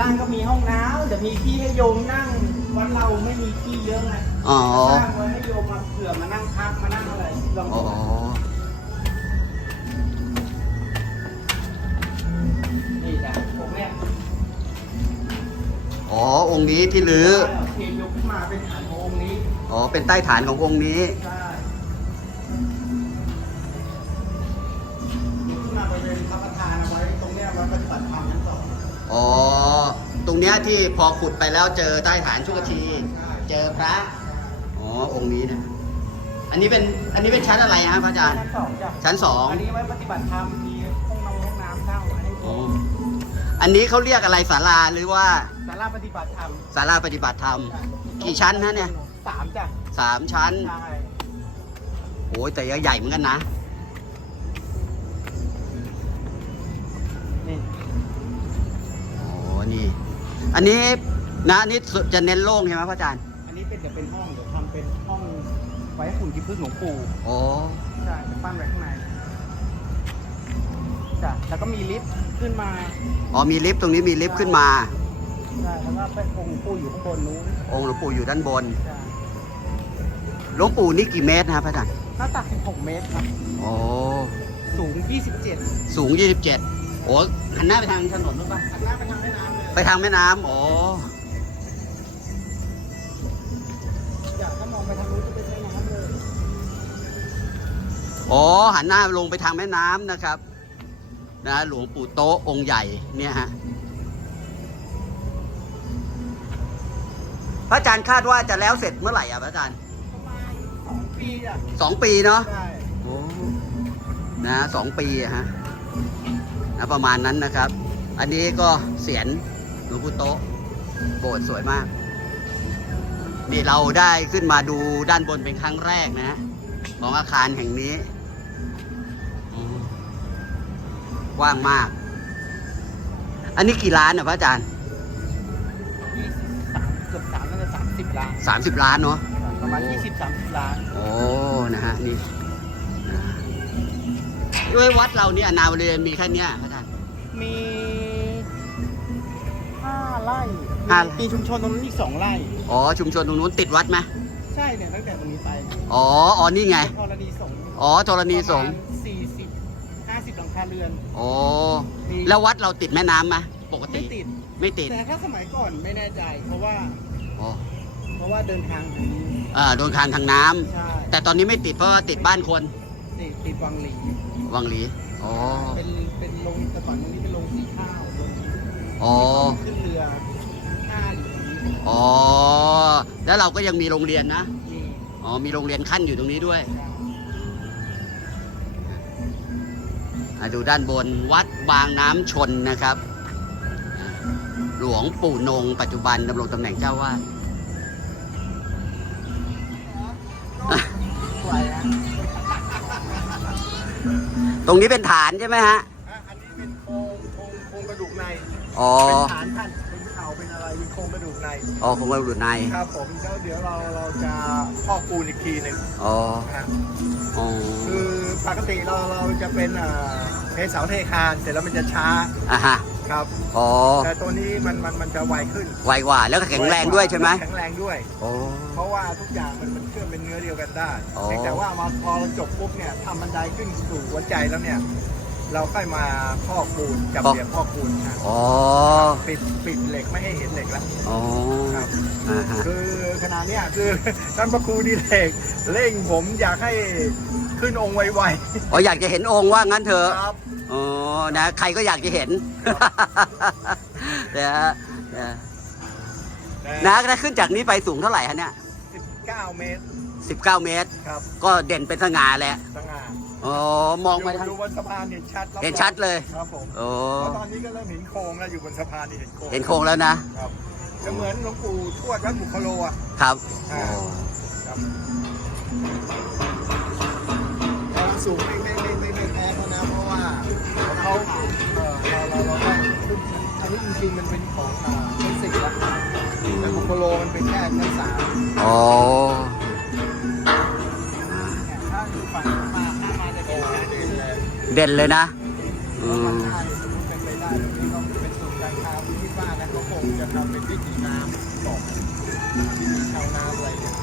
ล่างก็มีห้องน้ำจะมีที่ให้โยมนั่งวัดเราไม่มีที่เยอะไงอ๋อ สร้างไว้ให้โยมมาเผื่อมานั่งพักมานั่งอะไรลองอ๋ดูอ นี่จ้ะผมเนี่ยอ๋อ องค์นี้ที่ลือเทยกขึ้นมาเป็นฐานขององค์นี้อ๋อ เป็นใต้ฐานขององค์นี้ ใช่ยกขึ้นมาเป็นพระประธานเอาไว้ตรงเนี้ยไว้ปฏิบัติธรรมชั้นสอง อ๋อต รงเนี้ยที่พอขุดไปแล้วเจอใต้ฐานชุกชี เจอพระ อ๋อ องค์นี้นะ อันนี้เป็น อันนี้เป็นชั้นอะไรฮะพระอาจารย์ ชั้นสองจ้ะชั้นสองอันนี้ไว้ปฏิบัติธรรมมีห้องน้ำห้องน้ำสร้างไว้ให้โยอ๋อมอันนี้เขาเรียกอะไรศาลาหรือว่าศาลาปฏิบัติธรรมศาลาปฏิบัติธรรม กี่ชั้นฮะเนี่ยสามจ้ะสามชั้น ใช่ โอ้ยแต่ใหญ่เหมือนกันนะ อันนี้นะอันนี้จะเน้นโล่งใช่ไหมพระอาจารย์ อันนี้เป็นเดี๋ยวเป็นห้องเดี๋ยวทำเป็นห้องไว้ให้หุ่นที่พึ่งหลวงปู่อ๋อ ใช่จะปั้นไว้ข้างในจ้ะแล้วก็มีลิฟต์ขึ้นมาอ๋อมีลิฟต์ตรงนี้มีลิฟต์ขึ้นมา ใช่แล้วก็เป็นองค์หลวงปู่อยู่ข้างบนนู้นองค์หลวงปู่อยู่ด้านบนใช่หลวงปู่นี่กี่เมตรนะครับพระอาจารย์ หน้าตัก 16 เมตรครับ อ๋อ สูง 27 สูง 27 โอ้หันหน้าไปทางถนนหรือเปล่าหันหน้าไปทางแม่น้ำเลยไปทางแม่น้ำอ๋ออยากถ้ามองไปทางนู้นจะเป็นแม่น้ำเลยอ๋อหันหน้าลงไปทางแม่น้ำนะครับ นะหลวงปู่โตะองค์ใหญ่เนี่ยฮะพระอาจารย์คาดว่าจะแล้วเสร็จเมื่อไหร่อะพระอาจารย์ประมาณ2ปีอะสองปีเนาะใช่โอ้นะสองปีอะฮะ นะประมาณนั้นนะครับ อันนี้ก็เสียนหลวงปู่โตะโบสถ์สวยมาก นี่เราได้ขึ้นมาดูด้านบนเป็นครั้งแรกนะฮะของอาคารแห่งนี้อืมกว้างมาก อันนี้กี่ล้านอะพระอาจารย์23เกือบ3น่าจะ30ล้านสามสิบล้านเนาะประมาณ20-30ล้าน โอ้ นะฮะ นี่นะ ด้วยวัดเราเนี่ยอนาวเรียนมีแค่เนี้ยพระอาจารย์ มี5ไร่ห้ามีชุมชนตรงนั้นอีก2ไร่ อ๋อชุมชนตรงนู้นติดวัดไหมใช่เนี่ยตั้งแต่ตรงนี้ไปอ๋ออ๋อนี่ไงกรณีสงฆ์อ๋อธรณีสงฆ์ประมาณ40 50หลังคาเรือนอ๋อมีแล้ววัดเราติดแม่น้ำไหมปกติไม่ติด ไม่ติดแต่ถ้าสมัยก่อนไม่แน่ใจ เพราะว่าอ๋อเพราะว่าเดินทางทางนี้อ่าโดนคานทางน้ำใช่แต่ตอนนี้ไม่ติดเพราะว่าติดบ้านคน ติดติดวังหลีวังหลี อ๋อ เป็นเป็นโรงแต่ก่อนตรงนี้เป็นโรงสีข้าวโรงอ๋อ ขึ้นเรือท่าอยู่ตรงนี้อ๋อ แล้วเราก็ยังมีโรงเรียนนะ มีอ๋อ มีโรงเรียนขั้นอยู่ตรงนี้ด้วยอะดูด้านบนวัดบางน้ำชนนะครับ หลวงปู่นง ปัจจุบันดำรงตำแหน่งเจ้าวาดสวยอะ ตรงนี้เป็นฐานใช่ไหมฮะอันนี้เป็นโครงโครงโครงกระดูกใน อ๋อ เป็นฐานท่านเป็นเข่าเป็นอะไรเป็นโครงกระดูกใน อ๋อคงมาหลุดใน ครับผมแล้วเดี๋ยวเราเราจะพอกปูนอีกทีหนึ่งอ๋อนะอ๋อ คือปกติเราเราจะเป็นเอ่อเทเสาเทคานเสร็จแล้วมันจะช้า อะฮะ ครับอ๋อแต่ตัวนี้มันมันมันจะไวขึ้นไวกว่าแล้วก็แข็งแรงด้วยใช่ไหมแข็งแรงด้วยโอ้ เพราะว่าทุกอย่างมันมันเชื่อมเป็นเนื้อเดียวกันได้อ๋อเพียงแต่ว่ามาพอเราจบปุ๊บเนี่ยทำบันไดขึ้นสู่หัวใจแล้วเนี่ย เราค่อยมาพอกปูนจับเหลี่ยมพอกปูนนะอ๋อปิดปิดเหล็กไม่ให้เห็นเหล็กแล้วอ๋อครับ อ่าฮะคือขณะเนี้ยคือ ท่านพระครูดีเลกเร่งผมอยากให้ขึ้นองค์ไวอ๋ออยากจะเห็นองค์ว่างั้นเถๆอะ ครับ อ๋อนะใครก็อยากจะเห็นนะฮะนะนะถ้าขึ้นจากนี้ไปสูงเท่าไหร่ฮะเนี่ย19 เมตร 19 เมตร ครับ ก็เด่นเป็นสง่าแหละ สง่า อ๋อ มองไปทางอยู่บนสะพานเห็นชัดรับเห็นชัดเลย ครับผมโอ้เพราะตอนนี้ก็เริ่มเห็นโครงแล้วอยู่บนสะพานนี่เห็นโครง เห็นโครงแล้วนะ ครับจะเหมือนหลวงปู่ทวดวัดบุคโลอะ ครับอ่าโอ้ครับความสูงไม่ไม่ไม่ เขาเออเราเราเราก็อันนี้จริงๆมันเป็นของอ่าชั้นสี่แล้วแต่บุคโลมันเป็นแค่ชั้นสามอ๋อเนี่ยถ้าอยู่ฝั่งมาถ้ามาจะเป็นชั้นอื่นเลยเด่นเลยนะ อืมันมน่าจะเป็นไปได้ตรงนี้ต้องเป็นสูงราคาคิดว่านะเขาคงจะทำเป็นวิถีน้ำต่อวิถีชาวนาอะไรเนี่ย